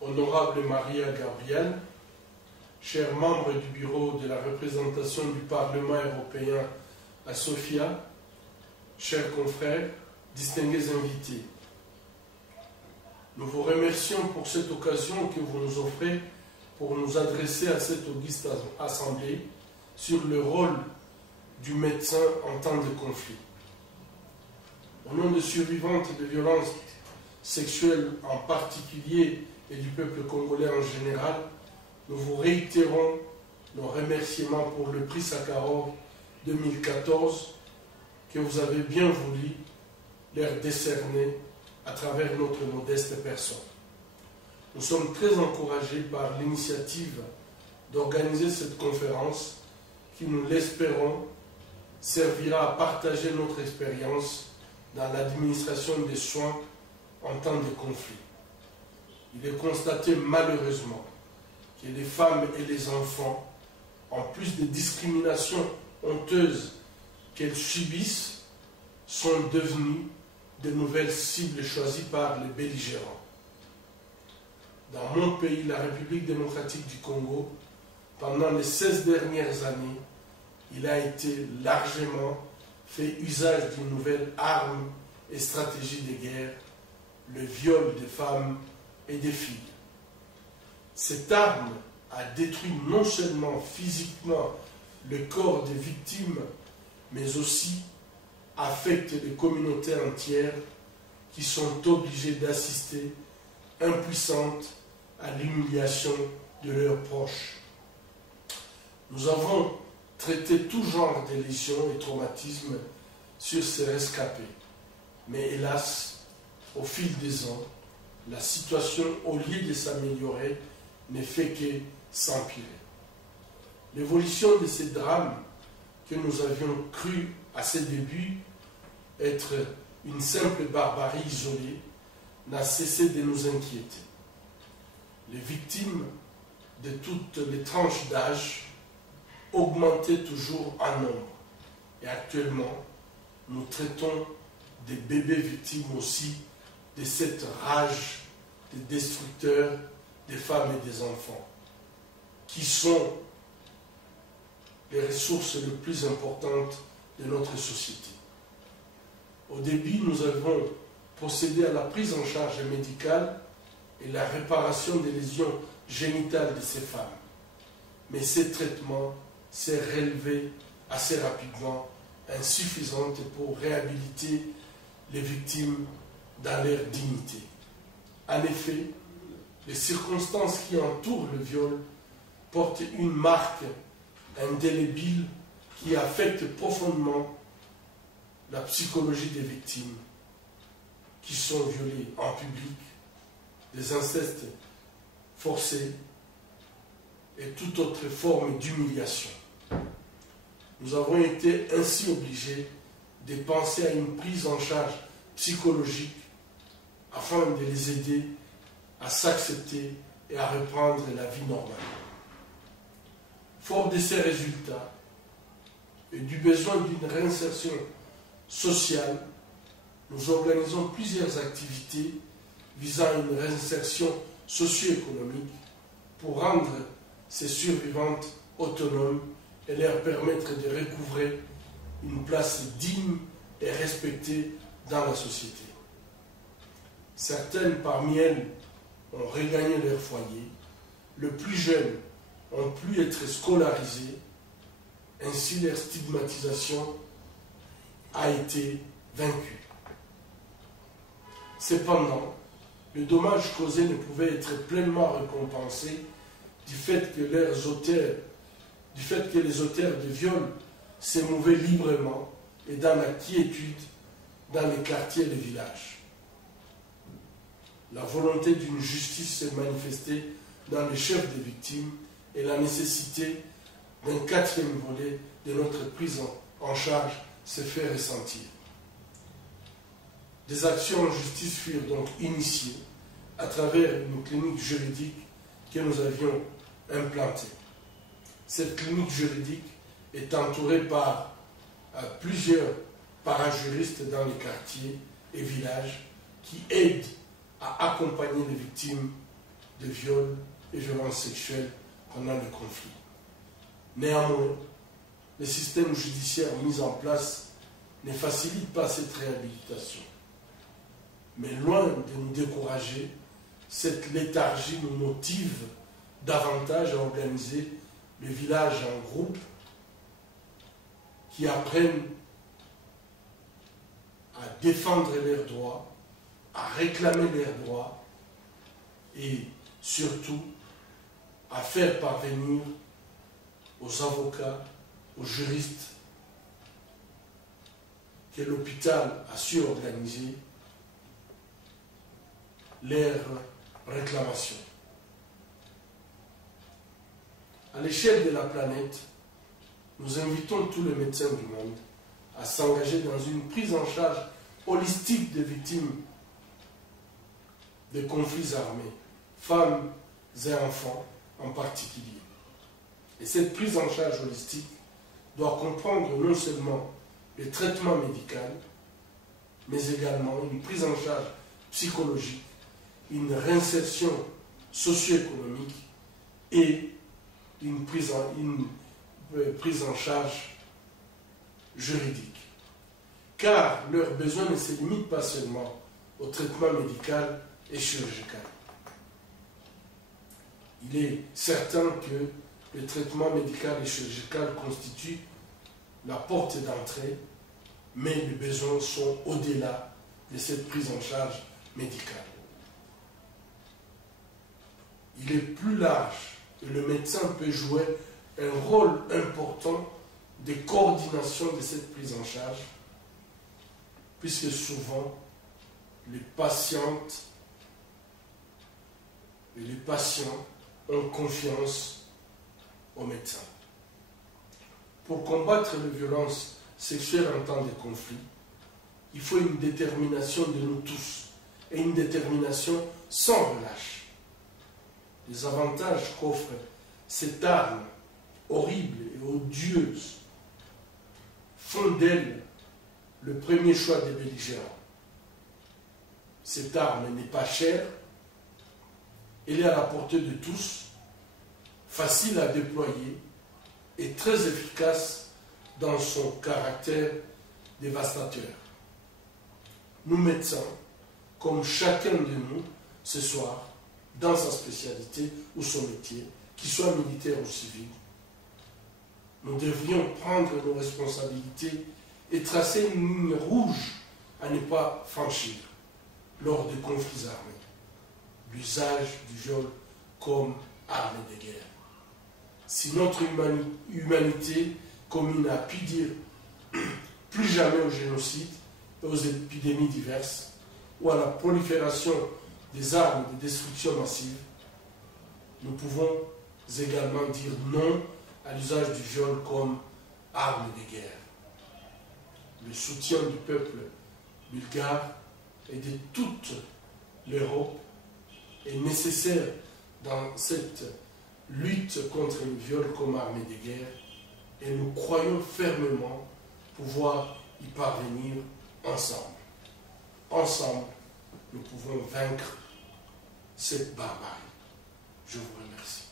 Honorable Maria Gabriel, chers membres du bureau de la représentation du Parlement européen à Sofia, chers confrères, distingués invités, nous vous remercions pour cette occasion que vous nous offrez pour nous adresser à cette auguste assemblée sur le rôle du médecin en temps de conflit. Au nom des survivantes de violences sexuelles en particulier et du peuple congolais en général, nous vous réitérons nos remerciements pour le prix Sakharov 2014 que vous avez bien voulu leur décerner à travers notre modeste personne. Nous sommes très encouragés par l'initiative d'organiser cette conférence qui, nous l'espérons, servira à partager notre expérience dans l'administration des soins en temps de conflit. Il est constaté malheureusement que les femmes et les enfants, en plus des discriminations honteuses qu'elles subissent, sont devenus de nouvelles cibles choisies par les belligérants. Dans mon pays, la République démocratique du Congo, pendant les 16 dernières années, il a été largement fait usage d'une nouvelle arme et stratégie de guerre, le viol des femmes et des filles. Cette arme a détruit non seulement physiquement le corps des victimes, mais aussi affecte les communautés entières qui sont obligées d'assister impuissantes à l'humiliation de leurs proches. Nous avons traité tout genre de lésions et traumatismes sur ces rescapés. Mais hélas, au fil des ans, la situation, au lieu de s'améliorer, ne fait que s'empirer. L'évolution de ces drames que nous avions cru à ses débuts être une simple barbarie isolée n'a cessé de nous inquiéter. Les victimes de toutes les tranches d'âge augmentaient toujours en nombre. Et actuellement, nous traitons des bébés victimes aussi de cette rage des destructeurs des femmes et des enfants, qui sont les ressources les plus importantes de notre société. Au début, nous avons procédé à la prise en charge médicale et la réparation des lésions génitales de ces femmes. Mais ces traitements s'est révélé assez rapidement insuffisante pour réhabiliter les victimes dans leur dignité. En effet, les circonstances qui entourent le viol portent une marque indélébile qui affecte profondément la psychologie des victimes qui sont violées en public, des incestes forcés et toute autre forme d'humiliation. Nous avons été ainsi obligés de penser à une prise en charge psychologique afin de les aider à s'accepter et à reprendre la vie normale. Fort de ces résultats et du besoin d'une réinsertion sociale, nous organisons plusieurs activités visant à une réinsertion socio-économique pour rendre ces survivantes autonomes et leur permettre de recouvrer une place digne et respectée dans la société. Certaines parmi elles ont regagné leur foyer, les plus jeunes ont pu être scolarisés, ainsi leur stigmatisation a été vaincue. Cependant, le dommage causé ne pouvait être pleinement récompensé du fait que les auteurs de viols s'émouvaient librement et dans la quiétude dans les quartiers et les villages. La volonté d'une justice s'est manifestée dans les chefs des victimes et la nécessité d'un quatrième volet de notre prise en charge s'est fait ressentir. Des actions en justice furent donc initiées à travers une clinique juridique que nous avions implantée. Cette clinique juridique est entourée par plusieurs parajuristes dans les quartiers et villages qui aident à accompagner les victimes de viols et violences sexuelles pendant le conflit. Néanmoins, le système judiciaire mis en place ne facilite pas cette réhabilitation. Mais loin de nous décourager, cette léthargie nous motive davantage à organiser le village en groupe qui apprennent à défendre leurs droits, à réclamer leurs droits et surtout à faire parvenir aux avocats, aux juristes que l'hôpital a su organiser leurs réclamations. À l'échelle de la planète, nous invitons tous les médecins du monde à s'engager dans une prise en charge holistique des victimes de conflits armés, femmes et enfants en particulier. Et cette prise en charge holistique doit comprendre non seulement le traitement médical, mais également une prise en charge psychologique, une réinsertion socio-économique et une prise en charge juridique. Car leurs besoins ne se limitent pas seulement au traitement médical et chirurgical. Il est certain que le traitement médical et chirurgical constitue la porte d'entrée, mais les besoins sont au-delà de cette prise en charge médicale. Il est plus large et le médecin peut jouer un rôle important de coordination de cette prise en charge, puisque souvent les patientes et les patients ont confiance aux médecins. Pour combattre les violences sexuelles en temps de conflit, il faut une détermination de nous tous et une détermination sans relâche. Les avantages qu'offre cette arme horrible et odieuse font d'elle le premier choix des belligérants. Cette arme n'est pas chère, elle est à la portée de tous, facile à déployer et très efficace dans son caractère dévastateur. Nous médecins, comme chacun de nous ce soir, dans sa spécialité ou son métier, qu'il soit militaire ou civil, nous devrions prendre nos responsabilités et tracer une ligne rouge à ne pas franchir lors des conflits armés. L'usage du viol comme arme de guerre. Si notre humanité commune a pu dire plus jamais au génocide et aux épidémies diverses ou à la prolifération des armes de destruction massive, nous pouvons également dire non à l'usage du viol comme arme de guerre. Le soutien du peuple bulgare et de toute l'Europe est nécessaire dans cette lutte contre le viol comme arme de guerre et nous croyons fermement pouvoir y parvenir ensemble. Ensemble, nous pouvons vaincre cette barbarie. Je vous remercie.